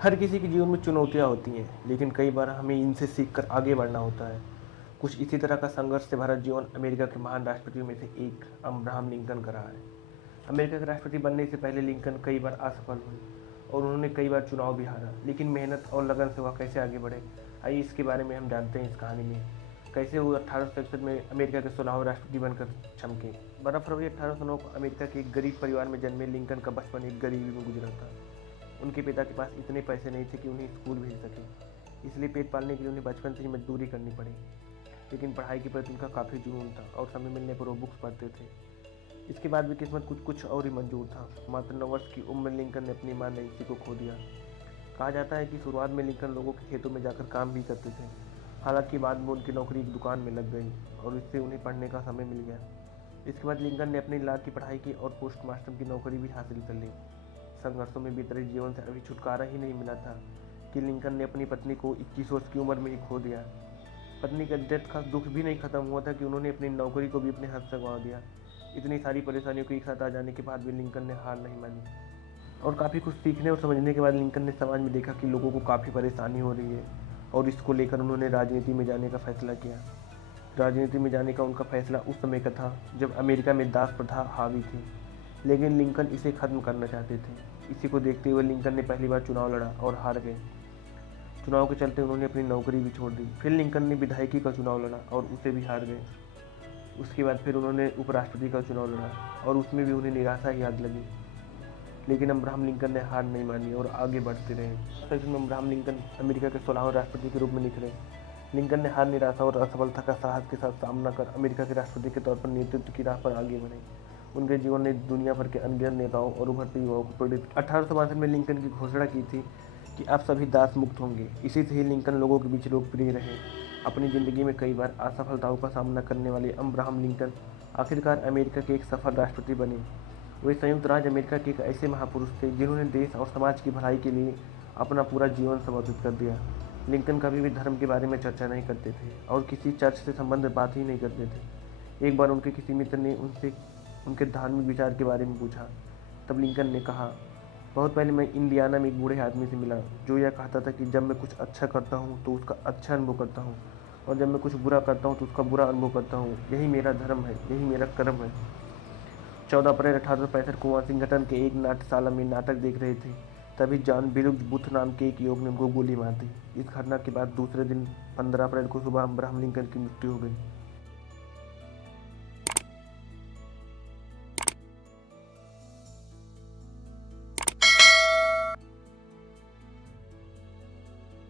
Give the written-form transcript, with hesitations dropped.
हर किसी के जीवन में चुनौतियाँ होती हैं, लेकिन कई बार हमें इनसे सीखकर आगे बढ़ना होता है। कुछ इसी तरह का संघर्ष से भरा जीवन अमेरिका के महान राष्ट्रपतियों में से एक अब्राहम लिंकन का रहा है। अमेरिका के राष्ट्रपति बनने से पहले लिंकन कई बार असफल हुए और उन्होंने कई बार चुनाव भी हारा, लेकिन मेहनत और लगन से वह कैसे आगे बढ़े, आइए इसके बारे में हम जानते हैं इस कहानी में। कैसे वो 1867 में अमेरिका के 16वें राष्ट्रपति बनकर चमके। 12 फरवरी 1809 को अमेरिका के एक गरीब परिवार में जन्मे लिंकन का बचपन एक गरीबी में गुजरा था। उनके पिता के पास इतने पैसे नहीं थे कि उन्हें स्कूल भेज सके, इसलिए पेट पालने के लिए उन्हें बचपन से ही मजदूरी करनी पड़ी। लेकिन पढ़ाई के प्रति उनका काफ़ी जुनून था और समय मिलने पर वो बुक्स पढ़ते थे। इसके बाद भी किस्मत कुछ और ही मंजूर था। मात्र 9 वर्ष की उम्र में लिंकन ने अपनी मां नैन्सी को खो दिया। कहा जाता है कि शुरुआत में लिंकन लोगों के खेतों में जाकर काम भी करते थे। हालांकि बाद में उनकी नौकरी एक दुकान में लग गई और इससे उन्हें पढ़ने का समय मिल गया। इसके बाद लिंकन ने अपनी लॉ की पढ़ाई की और पोस्ट मास्टर की नौकरी भी हासिल कर ली। संघर्षों में बीते जीवन से अभी छुटकारा ही नहीं मिला था कि लिंकन ने अपनी पत्नी को 21 वर्ष की उम्र में ही खो दिया। पत्नी का डेथ का दुख भी नहीं खत्म हुआ था कि उन्होंने अपनी नौकरी को भी अपने हाथ से गंवा दिया। इतनी सारी परेशानियों के एक साथ आ जाने के बाद भी लिंकन ने हार नहीं मानी और काफ़ी कुछ सीखने और समझने के बाद लिंकन ने समाज में देखा कि लोगों को काफ़ी परेशानी हो रही है और इसको लेकर उन्होंने राजनीति में जाने का फैसला किया। राजनीति में जाने का उनका फैसला उस समय का था जब अमेरिका में दास प्रथा हावी थी, लेकिन लिंकन इसे ख़त्म करना चाहते थे। इसी को देखते हुए लिंकन ने पहली बार चुनाव लड़ा और हार गए। चुनाव के चलते उन्होंने अपनी नौकरी भी छोड़ दी। फिर लिंकन ने विधायकी का चुनाव लड़ा और उसे भी हार गए। उसके बाद फिर उन्होंने उपराष्ट्रपति का चुनाव लड़ा और उसमें भी उन्हें निराशा ही याद लगी। लेकिन अब्राहम लिंकन ने हार नहीं मानी और आगे बढ़ते रहे। सच में अब्राहम लिंकन अमेरिका के 16वें राष्ट्रपति के रूप में निखरे। लिंकन ने हार, निराशा और असफलता का साहस के साथ सामना कर अमेरिका के राष्ट्रपति के तौर पर नेतृत्व की राह पर आगे बढ़े। उनके जीवन ने दुनिया भर के अनगिनत नेताओं और उभरते युवाओं को प्रेरित। 1862 में लिंकन की घोषणा की थी कि आप सभी दास मुक्त होंगे। इसी से ही लिंकन लोगों के बीच लोकप्रिय रहे। अपनी ज़िंदगी में कई बार असफलताओं का सामना करने वाले अब्राहम लिंकन आखिरकार अमेरिका के एक सफल राष्ट्रपति बने। वे संयुक्त राज्य अमेरिका के एक ऐसे महापुरुष थे जिन्होंने देश और समाज की भलाई के लिए अपना पूरा जीवन समर्पित कर दिया। लिंकन कभी भी धर्म के बारे में चर्चा नहीं करते थे और किसी चर्च से संबंधित बात ही नहीं करते थे। एक बार उनके किसी मित्र ने उनसे उनके धार्मिक विचार के बारे में पूछा। तब लिंकन ने कहा, बहुत पहले मैं इंडियाना में एक बूढ़े आदमी से मिला जो यह कहता था कि जब मैं कुछ अच्छा करता हूँ तो उसका अच्छा अनुभव करता हूँ और जब मैं कुछ बुरा करता हूँ तो उसका बुरा अनुभव करता हूँ। यही मेरा धर्म है, यही मेरा कर्म है। 14 अप्रैल 1865 को वाशिंगटन के एक नाट्यशाला में नाटक देख रहे थे, तभी जॉन बिलुक्स बूथ नाम के एक युवक ने उनको गोली मार दी। इस घटना के बाद दूसरे दिन 15 अप्रैल को सुबह अब्राहम लिंकन की मृत्यु हो गई।